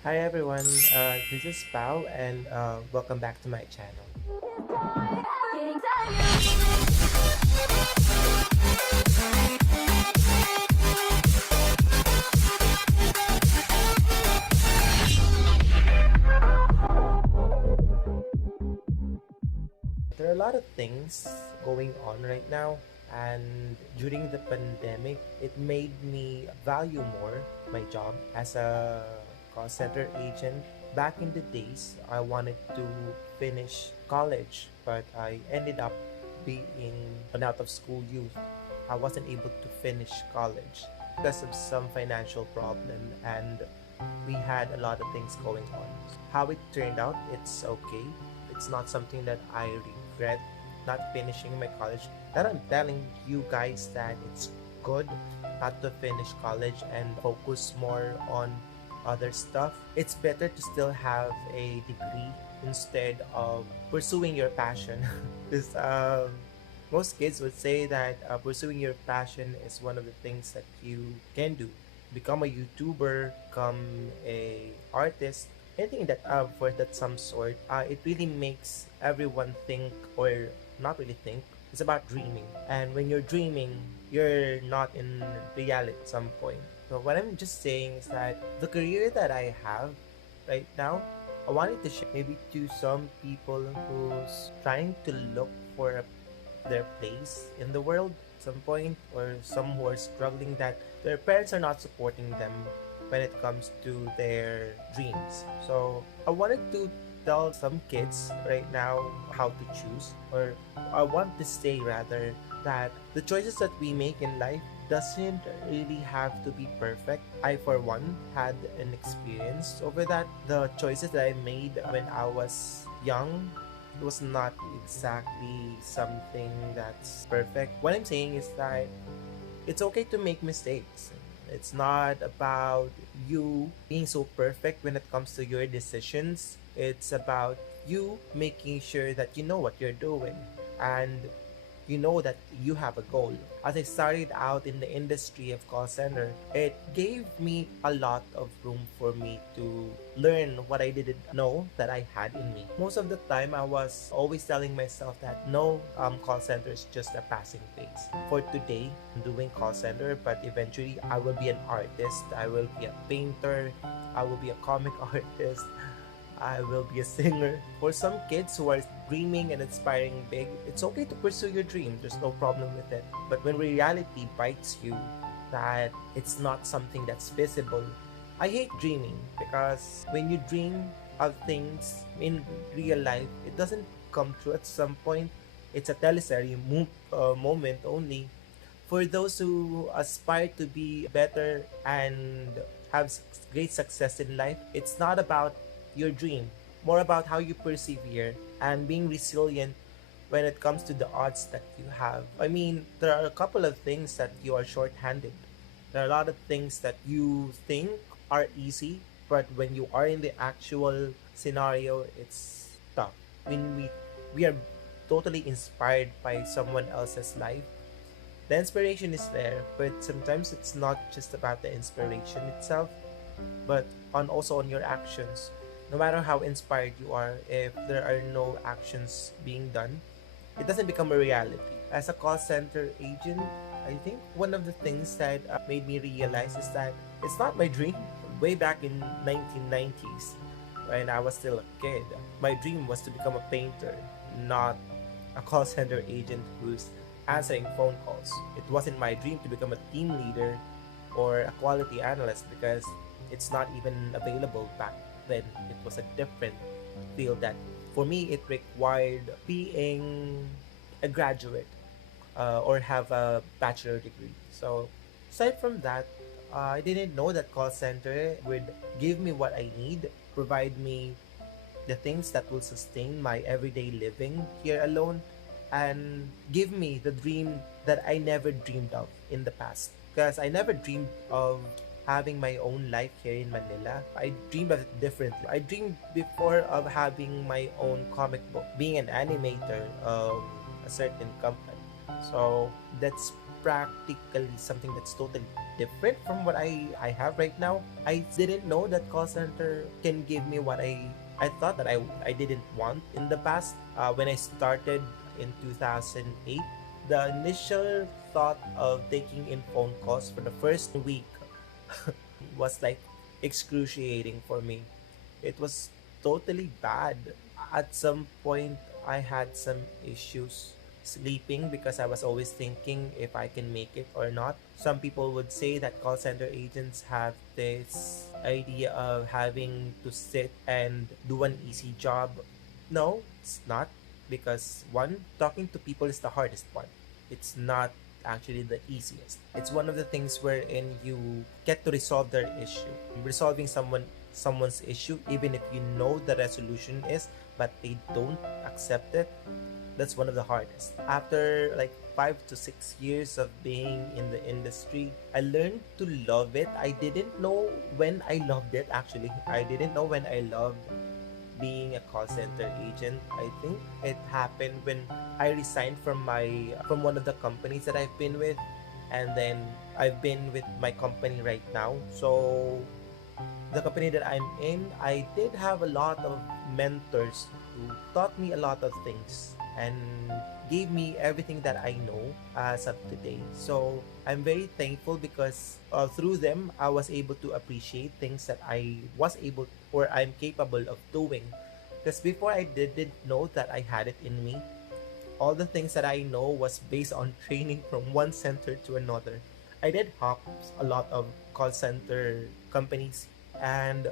Hi everyone, this is Pao and welcome back to my channel. There are a lot of things going on right now, and during the pandemic, it made me value more my job as a call center agent. Back in the days, I wanted to finish college, but I ended up being an out of school youth. I wasn't able to finish college because of some financial problem, and we had a lot of things going on. How it turned out, it's okay. It's not something that I regret not finishing my college. That I'm telling you guys that it's good not to finish college and focus more on other stuff. It's better to still have a degree instead of pursuing your passion. Because most kids would say that pursuing your passion is one of the things that you can do. Become a YouTuber, become a artist, anything that for that some sort. It really makes everyone think, or not really think. It's about dreaming, and when you're dreaming, you're not in reality at some point. So what I'm just saying is that the career that I have right now, I wanted to share maybe to some people who's trying to look for their place in the world at some point, or some who are struggling that their parents are not supporting them when it comes to their dreams. So I wanted to tell some kids right now how to choose, or I want to say rather that the choices that we make in life doesn't really have to be perfect. I for one had an experience over that. The choices that I made when I was young, it was not exactly something that's perfect. What I'm saying is that it's okay to make mistakes. It's not about you being so perfect when it comes to your decisions. It's about you making sure that you know what you're doing, and you know that you have a goal. As I started out in the industry of call center, it gave me a lot of room for me to learn what I didn't know that I had in me. Most of the time, I was always telling myself that no, call center is just a passing phase. For today, I'm doing call center, but eventually I will be an artist. I will be a painter. I will be a comic artist. I will be a singer. For some kids who are dreaming and inspiring big, it's okay to pursue your dream. There's no problem with it. But when reality bites you, that it's not something that's visible. I hate dreaming because when you dream of things in real life, it doesn't come true at some point. It's a teleserye moment only. For those who aspire to be better and have great success in life, it's not about your dream, more about how you persevere and being resilient when it comes to the odds that you have. I mean, there are a couple of things that you are short-handed. There are a lot of things that you think are easy, but when you are in the actual scenario, it's tough. When we are totally inspired by someone else's life, the inspiration is there, but sometimes it's not just about the inspiration itself, but on also on your actions. No matter how inspired you are, if there are no actions being done, it doesn't become a reality. As a call center agent, I think one of the things that made me realize is that it's not my dream. Way back in 1990s, when I was still a kid, my dream was to become a painter, not a call center agent who's answering phone calls. It wasn't my dream to become a team leader or a quality analyst because it's not even available back then. It was a different field that for me it required being a graduate or have a bachelor degree. So aside from that, I didn't know that call center would give me what I need, provide me the things that will sustain my everyday living here alone, and give me the dream that I never dreamed of in the past. Because I never dreamed of having my own life here in Manila. I dreamed of it differently. I dreamed before of having my own comic book, being an animator of a certain company. So that's practically something that's totally different from what I have right now. I didn't know that call center can give me what I thought that I didn't want in the past. When I started in 2008, the initial thought of taking in phone calls for the first week was like excruciating for me. It was totally bad. At some point, I had some issues sleeping because I was always thinking if I can make it or not. Some people would say that call center agents have this idea of having to sit and do an easy job. No, it's not, because one, talking to people is the hardest part. It's not actually the easiest. It's one of the things wherein you get to resolve their issue. Resolving someone's issue, even if you know the resolution is, but they don't accept it, that's one of the hardest. After like 5 to 6 years of being in the industry, I learned to love it. I didn't know when I loved it actually. I didn't know when I loved being a call center agent. I think it happened when I resigned from one of the companies that I've been with, and then I've been with my company right now. So the company that I'm in, I did have a lot of mentors who taught me a lot of things and gave me everything that I know as of today. So I'm very thankful because through them, I was able to appreciate things that I was able or I'm capable of doing. Because before I didn't know that I had it in me. All the things that I know was based on training from one center to another. I did hop a lot of call center companies, and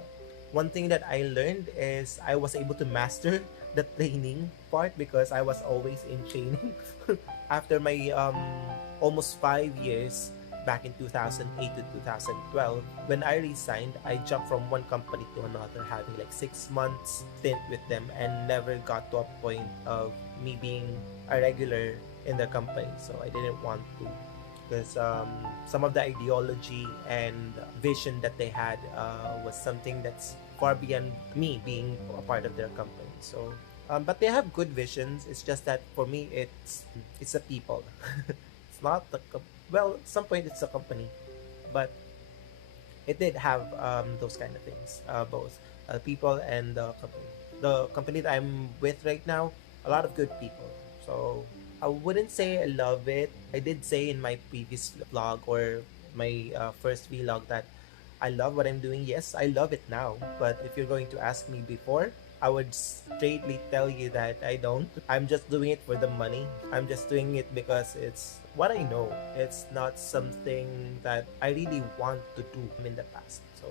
one thing that I learned is I was able to master the training part because I was always in training. After my almost 5 years back in 2008 to 2012, when I resigned, I jumped from one company to another, having like 6 months stint with them, and never got to a point of me being a regular in the company. So I didn't want to, because some of the ideology and vision that they had was something that's far beyond me being a part of their company. So, but they have good visions. It's just that for me, it's the people. It's not the well. At some point, it's a company, but it did have those kind of things, both people and the company. The company that I'm with right now, a lot of good people. So I wouldn't say I love it. I did say in my previous vlog or my first vlog that I love what I'm doing. Yes, I love it now. But if you're going to ask me before, I would straightly tell you that I don't. I'm just doing it for the money. I'm just doing it because it's what I know. It's not something that I really want to do in the past. So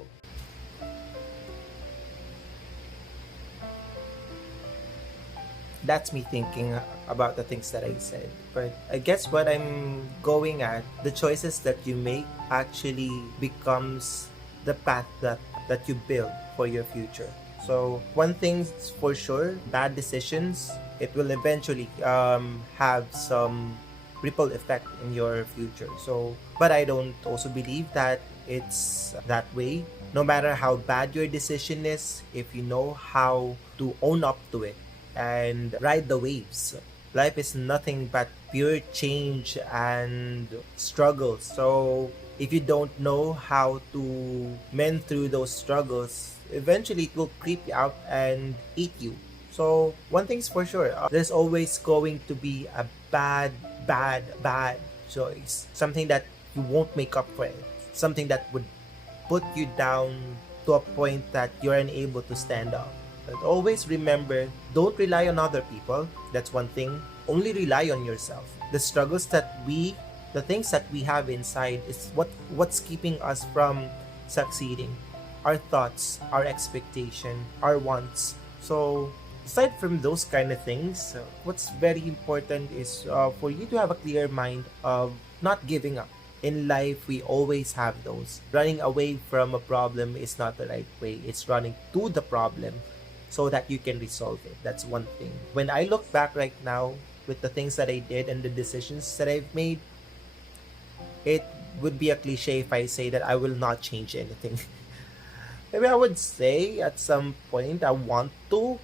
that's me thinking about the things that I said. But I guess what I'm going at, the choices that you make actually becomes the path that you build for your future. So one thing's for sure, bad decisions, it will eventually have some ripple effect in your future. So, but I don't also believe that it's that way. No matter how bad your decision is, if you know how to own up to it and ride the waves. Life is nothing but pure change and struggle. So if you don't know how to mend through those struggles, eventually it will creep you out and eat you. So one thing's for sure, there's always going to be a bad choice. Something that you won't make up for it. Something that would put you down to a point that you're unable to stand up. But always remember, don't rely on other people. That's one thing. Only rely on yourself. The things that we have inside is what's keeping us from succeeding. Our thoughts, our expectation, our wants. So aside from those kind of things, what's very important is for you to have a clear mind of not giving up. In life, we always have those. Running away from a problem is not the right way. It's running to the problem so that you can resolve it. That's one thing. When I look back right now with the things that I did and the decisions that I've made, it would be a cliche if I say that I will not change anything. Maybe I would say at some point I want to,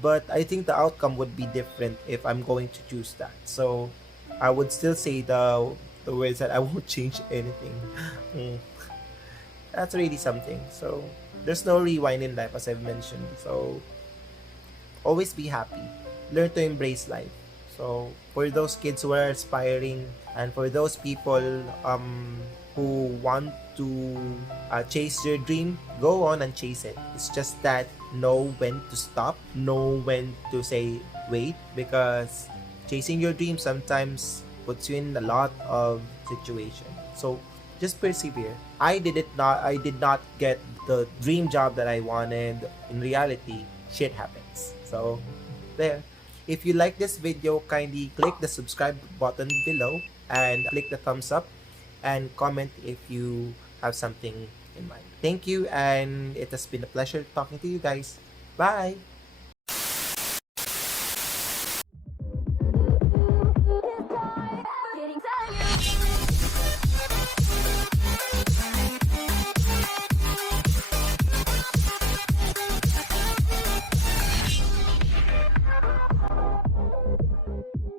but I think the outcome would be different if I'm going to choose that. So I would still say the words that I won't change anything. Mm, that's really something. So there's no rewind in life, as I've mentioned. So always be happy. Learn to embrace life. So for those kids who are aspiring, and for those people who want to chase your dream, go on and chase it. It's just that know when to stop, know when to say wait, because chasing your dream sometimes puts you in a lot of situation. So just persevere. I did not get the dream job that I wanted. In reality, shit happens. So there. If you like this video, kindly click the subscribe button below and click the thumbs up and comment if you have something in mind. Thank you, and it has been a pleasure talking to you guys. Bye!